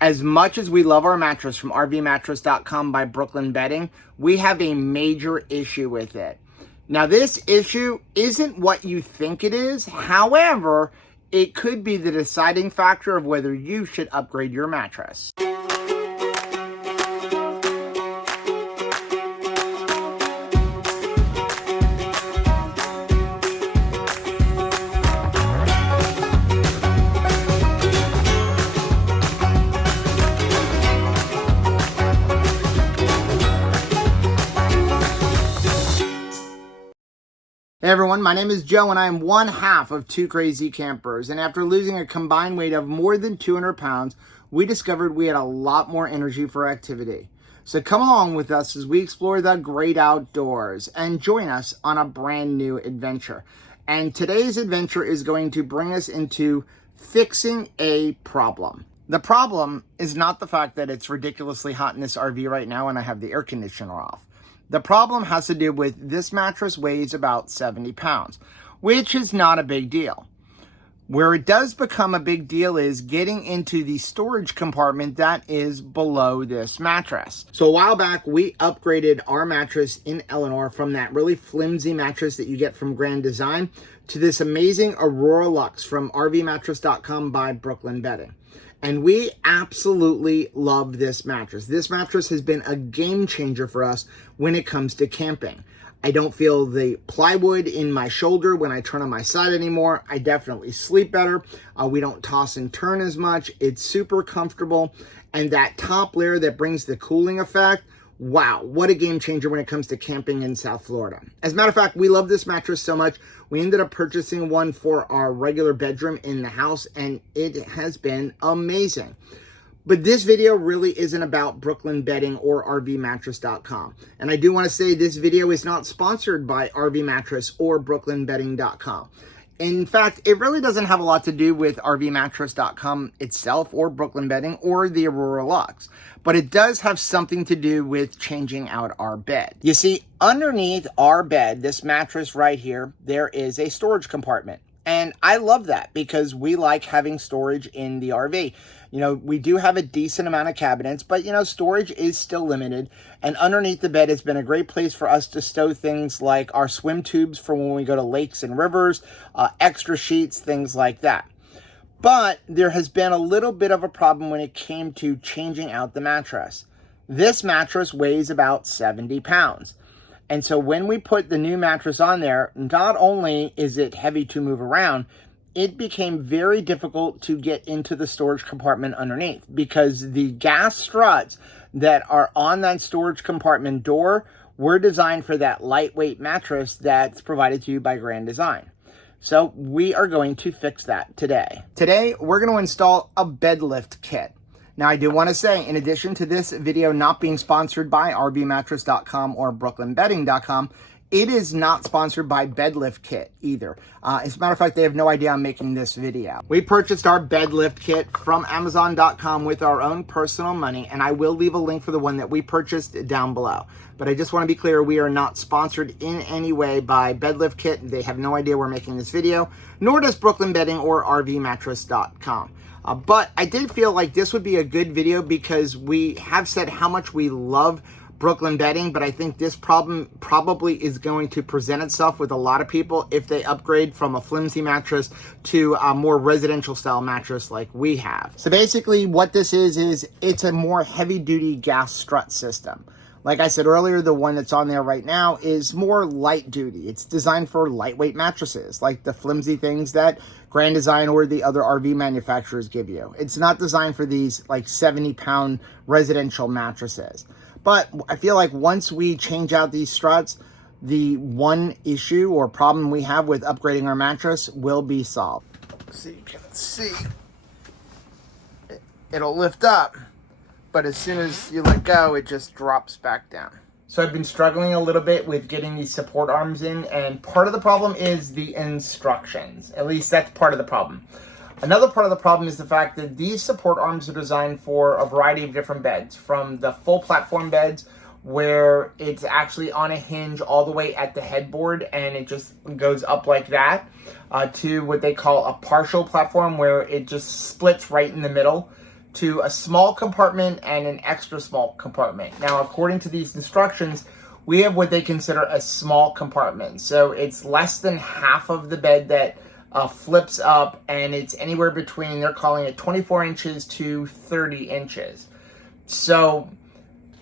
As much as we love our mattress from RVmattress.com by Brooklyn Bedding, we have a major issue with it. Now, this issue isn't what you think it is. However, it could be the deciding factor of whether you should upgrade your mattress. Hey everyone, my name is Joe and I am one half of two crazy campers. And after losing a combined weight of more than 200 pounds, we discovered we had a lot more energy for activity. So come along with us as we explore the great outdoors and join us on a brand new adventure. And today's adventure is going to bring us into fixing a problem. The problem is not the fact that it's ridiculously hot in this RV right now and I have the air conditioner off. The problem has to do with this mattress weighs about 70 pounds, which is not a big deal. Where it does become a big deal is getting into the storage compartment that is below this mattress. So a while back, we upgraded our mattress in Eleanor from that really flimsy mattress that you get from Grand Design to this amazing Aurora Luxe from RVmattress.com by Brooklyn Bedding. And we absolutely love this mattress. This mattress has been a game changer for us when it comes to camping. I don't feel the plywood in my shoulder when I turn on my side anymore. I definitely sleep better. We don't toss and turn as much. It's super comfortable. And that top layer that brings the cooling effect, wow, what a game changer when it comes to camping in South Florida. As a matter of fact, we love this mattress so much, we ended up purchasing one for our regular bedroom in the house, and it has been amazing. But this video really isn't about Brooklyn Bedding or RVmattress.com. And I do want to say this video is not sponsored by RV Mattress or BrooklynBedding.com. In fact, it really doesn't have a lot to do with RVmattress.com itself or Brooklyn Bedding or the Aurora Luxe, but it does have something to do with changing out our bed. You see, underneath our bed, this mattress right here, there is a storage compartment. And I love that because we like having storage in the RV. You know, we do have a decent amount of cabinets, but you know, storage is still limited. And underneath the bed has been a great place for us to stow things like our swim tubes for when we go to lakes and rivers, extra sheets, things like that. But there has been a little bit of a problem when it came to changing out the mattress. This mattress weighs about 70 pounds. And so when we put the new mattress on there, not only is it heavy to move around, it became very difficult to get into the storage compartment underneath because the gas struts that are on that storage compartment door were designed for that lightweight mattress that's provided to you by Grand Design. So we are going to fix that today. Today, we're going to install a bed lift kit. Now, I do want to say, in addition to this video not being sponsored by RVmattress.com or BrooklynBedding.com, it is not sponsored by Bed Lift Kit either. As a matter of fact, they have no idea I'm making this video. We purchased our bed lift kit from Amazon.com with our own personal money, and I will leave a link for the one that we purchased down below. But I just want to be clear, we are not sponsored in any way by Bed Lift Kit. They have no idea we're making this video, nor does Brooklyn Bedding or RVmattress.com. But I did feel like this would be a good video because we have said how much we love Brooklyn Bedding, but I think this problem probably is going to present itself with a lot of people if they upgrade from a flimsy mattress to a more residential style mattress like we have. So basically what this is it's a more heavy duty gas strut system. Like I said earlier, the one that's on there right now is more light duty. It's designed for lightweight mattresses, like the flimsy things that Grand Design or the other RV manufacturers give you. It's not designed for these like 70-pound residential mattresses. But I feel like once we change out these struts, the one issue or problem we have with upgrading our mattress will be solved. So you can see, it'll lift up, but as soon as you let go, it just drops back down. So I've been struggling a little bit with getting these support arms in, and part of the problem is the instructions. At least that's part of the problem. Another part of the problem is the fact that these support arms are designed for a variety of different beds, from the full platform beds where it's actually on a hinge all the way at the headboard and it just goes up like that, to what they call a partial platform where it just splits right in the middle, to a small compartment and an extra small compartment. Now, according to these instructions, we have what they consider a small compartment. So it's less than half of the bed that flips up, and it's anywhere between, they're calling it 24 inches to 30 inches. So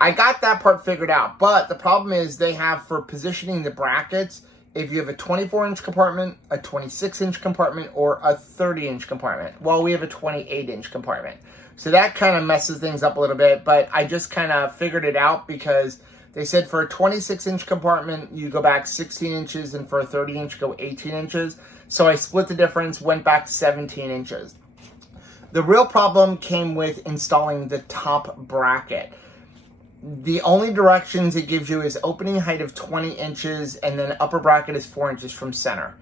I got that part figured out, but the problem is they have, for positioning the brackets, if you have a 24-inch compartment, a 26-inch compartment, or a 30-inch compartment. Well, we have a 28-inch compartment. So that kind of messes things up a little bit, but I just kind of figured it out because they said for a 26-inch compartment, you go back 16 inches, and for a 30-inch, go 18 inches. So I split the difference, went back 17 inches. The real problem came with installing the top bracket. The only directions it gives you is opening height of 20 inches, and then upper bracket is 4 inches from center.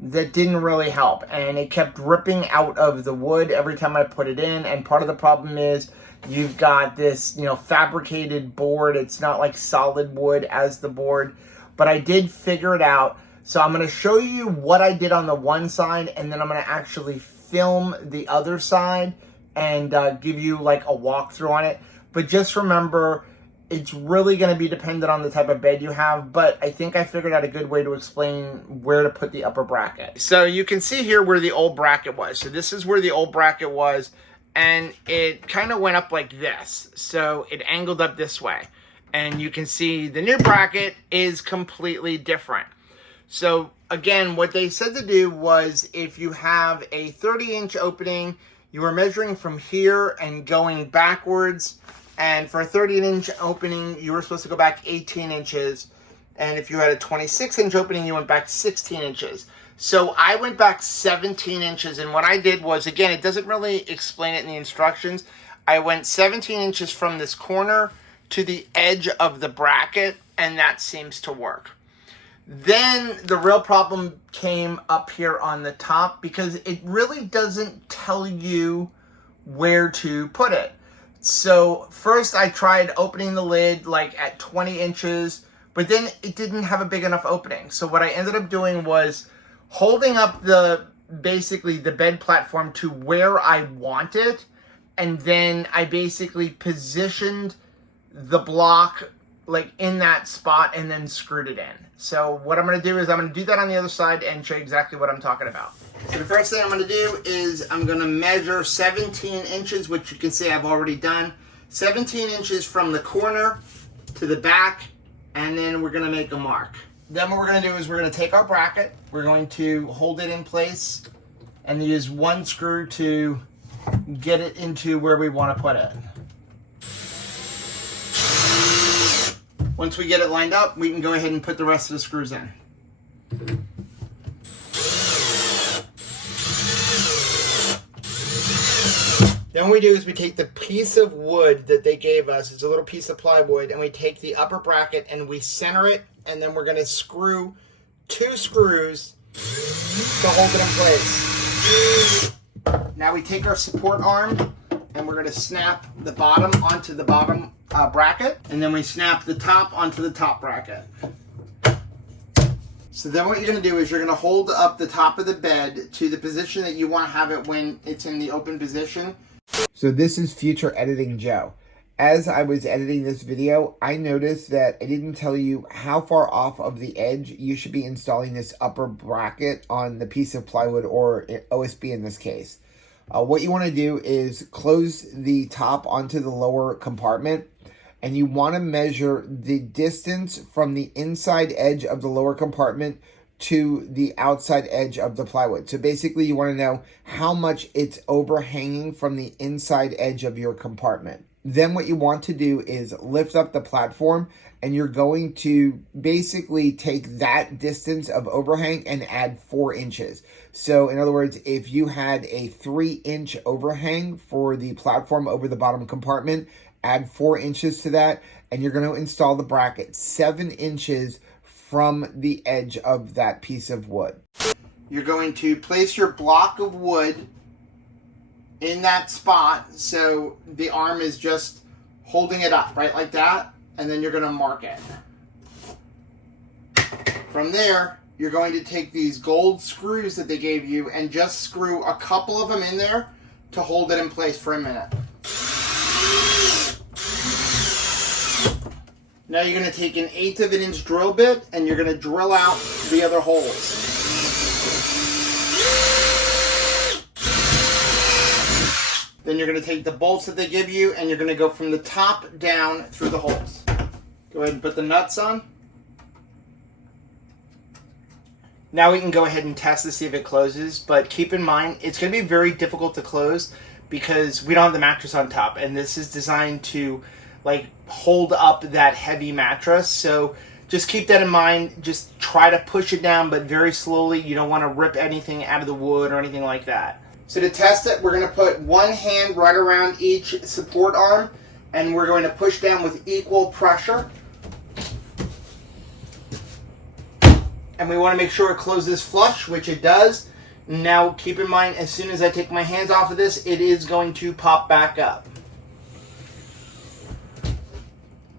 That didn't really help, and it kept ripping out of the wood every time I put it in. And part of the problem is you've got this, fabricated board. It's not like solid wood as the board, but I did figure it out. So I'm going to show you what I did on the one side, and then I'm going to actually film the other side and give you like a walkthrough on it. But just remember, it's really going to be dependent on the type of bed you have, but I think I figured out a good way to explain where to put the upper bracket. So you can see here where the old bracket was. So this is where the old bracket was, and it kind of went up like this. So it angled up this way. And you can see the new bracket is completely different. So again, what they said to do was, if you have a 30-inch opening, you are measuring from here and going backwards. And for a 30-inch opening, you were supposed to go back 18 inches. And if you had a 26-inch opening, you went back 16 inches. So I went back 17 inches. And what I did was, again, it doesn't really explain it in the instructions. I went 17 inches from this corner to the edge of the bracket, and that seems to work. Then the real problem came up here on the top, because it really doesn't tell you where to put it. So first I tried opening the lid like at 20 inches, but then it didn't have a big enough opening. So what I ended up doing was holding up basically the bed platform to where I want it, and then I basically positioned the block like in that spot and then screwed it in. So what I'm going to do is I'm going to do that on the other side and show you exactly what I'm talking about. So the first thing I'm going to do is I'm going to measure 17 inches, which you can see I've already done. 17 inches from the corner to the back, and then we're going to make a mark. Then what we're going to do is we're going to take our bracket, we're going to hold it in place, and use one screw to get it into where we want to put it. Once we get it lined up, we can go ahead and put the rest of the screws in. Then what we do is we take the piece of wood that they gave us, it's a little piece of plywood, and we take the upper bracket and we center it, and then we're going to screw 2 screws to hold it in place. Now we take our support arm and we're going to snap the bottom onto the bottom bracket, and then we snap the top onto the top bracket. So then what you're going to do is you're going to hold up the top of the bed to the position that you want to have it when it's in the open position. So this is future editing Joe. As I was editing this video, I noticed that I didn't tell you how far off of the edge you should be installing this upper bracket on the piece of plywood, or OSB in this case. What you want to do is close the top onto the lower compartment, and you want to measure the distance from the inside edge of the lower compartment to the outside edge of the plywood. So basically you want to know how much it's overhanging from the inside edge of your compartment. Then what you want to do is lift up the platform, and you're going to basically take that distance of overhang and add 4 inches. So in other words, if you had a 3-inch overhang for the platform over the bottom compartment, add 4 inches to that, and you're going to install the bracket 7 inches from the edge of that piece of wood. You're going to place your block of wood in that spot, so the arm is just holding it up, right, like that, and then you're going to mark it. From there, you're going to take these gold screws that they gave you and just screw a couple of them in there to hold it in place for a minute. Now you're going to take an 1/8 of an inch drill bit and you're going to drill out the other holes. Then you're going to take the bolts that they give you and you're going to go from the top down through the holes. Go ahead and put the nuts on. Now we can go ahead and test to see if it closes, but keep in mind it's going to be very difficult to close because we don't have the mattress on top, and this is designed to like hold up that heavy mattress. So just keep that in mind. Just try to push it down, but very slowly. You don't want to rip anything out of the wood or anything like that. So to test it, we're going to put one hand right around each support arm, and we're going to push down with equal pressure. And we want to make sure it closes flush, which it does. Now keep in mind, as soon as I take my hands off of this, it is going to pop back up.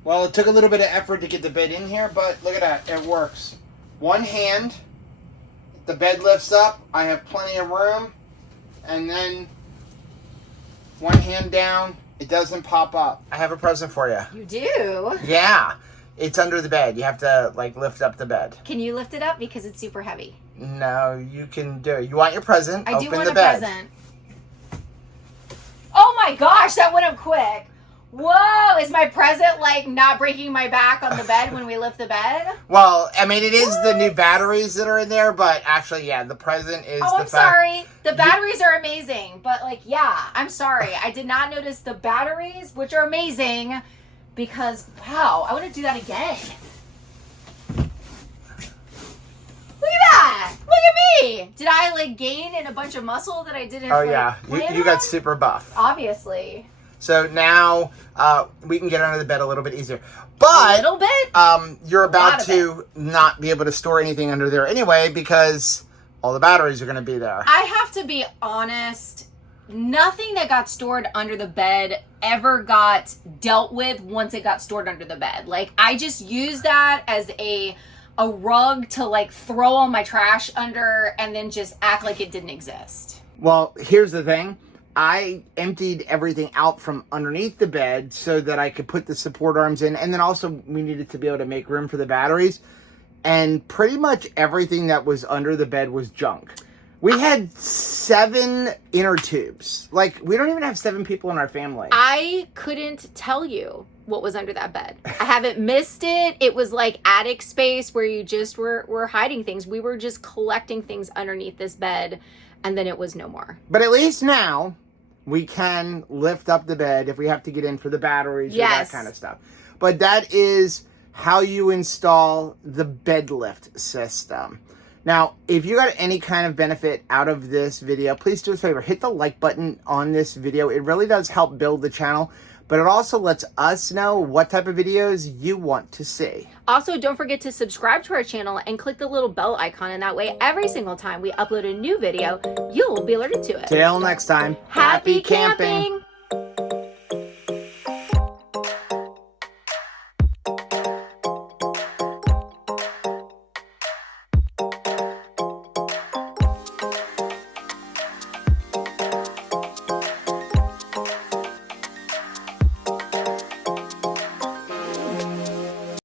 Well, it took a little bit of effort to get the bed in here, but look at that, it works. One hand, the bed lifts up, I have plenty of room, and then one hand down, it doesn't pop up. I have a present for you. You do? Yeah, it's under the bed. You have to like lift up the bed. Can you lift it up because it's super heavy? No, you can do it. You want your present? I do Open want the a bed. present. Oh my gosh, that went up quick. Whoa, is my present like not breaking my back on the bed when we lift the bed? Well, I mean, it is the new batteries that are in there, but actually, yeah, the present is I'm sorry. The batteries are amazing, but like, yeah, I'm sorry. I did not notice the batteries, which are amazing, because, wow, I want to do that again. Look at that! Look at me! Did I like gain in a bunch of muscle that I didn't? Oh yeah, you got super buff. Obviously. So now we can get under the bed a little bit easier. But a little bit? You're about to not be able to store anything under there anyway because all the batteries are going to be there. I have to be honest. Nothing that got stored under the bed ever got dealt with once it got stored under the bed. Like, I just used that as a rug to like throw all my trash under and then just act like it didn't exist. Well, here's the thing. I emptied everything out from underneath the bed so that I could put the support arms in. And then also we needed to be able to make room for the batteries. And pretty much everything that was under the bed was junk. We had 7 inner tubes. Like, we don't even have 7 people in our family. I couldn't tell you what was under that bed. I haven't missed it. It was like attic space where you just were hiding things. We were just collecting things underneath this bed, and then it was no more. But at least now we can lift up the bed if we have to get in for the batteries or that kind of stuff. But that is how you install the bed lift system. Now, if you got any kind of benefit out of this video, please do us a favor. Hit the like button on this video. It really does help build the channel, but it also lets us know what type of videos you want to see. Also, don't forget to subscribe to our channel and click the little bell icon, and that way every single time we upload a new video, you'll be alerted to it. Till next time, happy camping.